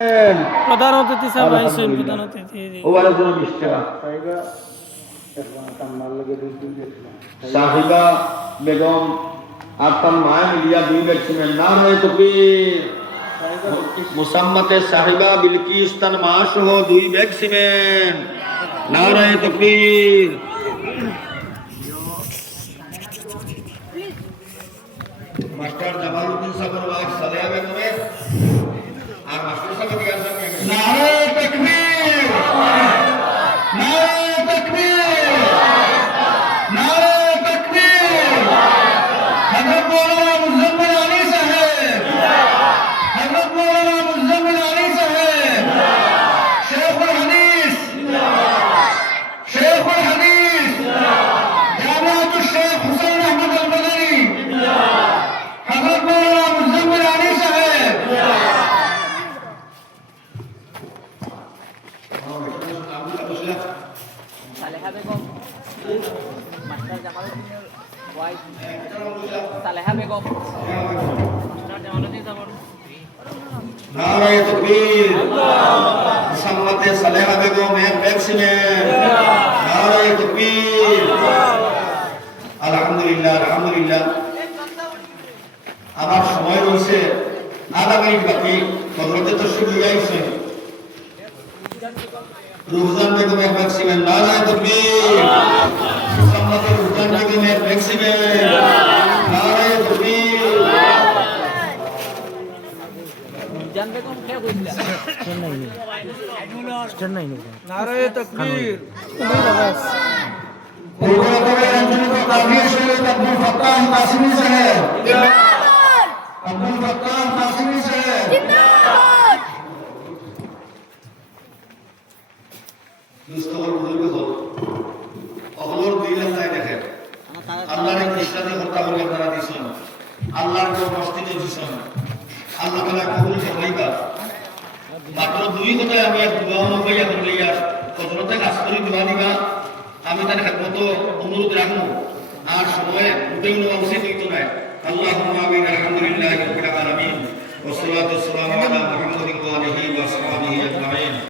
প্রধান অতিথি সাহেব আইসেন প্রধান অতিথি ওবারে কোনো মিষ্টা সাহিবা বেগম আর তার মায়া মিলিয়া দুই ব্যক্তিমেন না হয় তকবীর মুসাম্মাতে সাহিবা বিলকিস তার মা সহ দুই ব্যক্তিমেন নারায়ে তাকবীর মাস্টার জামালউদ্দিন সাহেবের ওয়াইফ সালেহা বেগমের আর মাস্টার সাহেব জিজ্ঞাসা করেন নারায়ে তাকবীর নারায়ে তাকবীর নারায়ে তাকবীর হযরত মাওলানা মুজাম্মিল আলী সাহেব হযরত মাওলানা মুজাম্মিল আলী সাহেব শেখুল হাদিস শেখুল হাদিস জামিয়াতুল শেখ হুসাইন আহমদ আল মাদানী হযরত মাওলানা মুজাম্মিল আলী সাহেব সালেহা বেগম মাস্টার জামালউদ্দিনের ওয়াইফ সালেহা বেগম মাস্টার জামালউদ্দিন সাহেব নারায়ে তাকবীর মুসাম্মাতে সালেহা বেগম এক ব্যক্তিমেন নারায়ে তাকবীর আলহামদুলিল্লাহ আলহামদুলিল্লাহ আমার সময় রয়েছে আধা মিনিট বাকি হযরতে তশরিফ নিয়ে আইছেন রুহজান বেগম এক ব্যক্তিমেন নারায়ে তাকবীর মুসাম্মাতে রুহজান বেগম এক ব্যক্তিমেন নারায়ে তাকবীর জান বেগম কে কইলা নারায়ে তাকবীর কলকাতা অঞ্চলিক কাফির শহীদ আব্দুল ফাত্তাহ কাসিমি সাহেব জিন্দাবাদ আব্দুল ফাত্তাহ কাসিমি সাহেব জিন্দাবাদ দুস্তর বুজুর্গ হল অহলর দিন আল্লাহ দেখেন আল্লাহর কৃষ্ণাতে হত্যা করে আপনারা দিছেন আল্লাহর কোন মস্তিতে দিছেন আল্লাহ তাআলা কবুল ফরমাইবা মাত্র দুই কথা আমি এক দোয়া নকইয়া করলিয়া হযরতে কাসরি দোয়া দিবা আমি তার খেদমত অনুরোধ রাখবো আর সময়ে উঠেও নেওয়া উচিত হইতো না আল্লাহুম্মা আমিন আলহামদুলিল্লাহি রাব্বিল আলামিন ওয়া সলাতু ওয়া সালামু আলা মুহাম্মাদিন ওয়া আলিহি ওয়া সাহবিহি আজমাইন।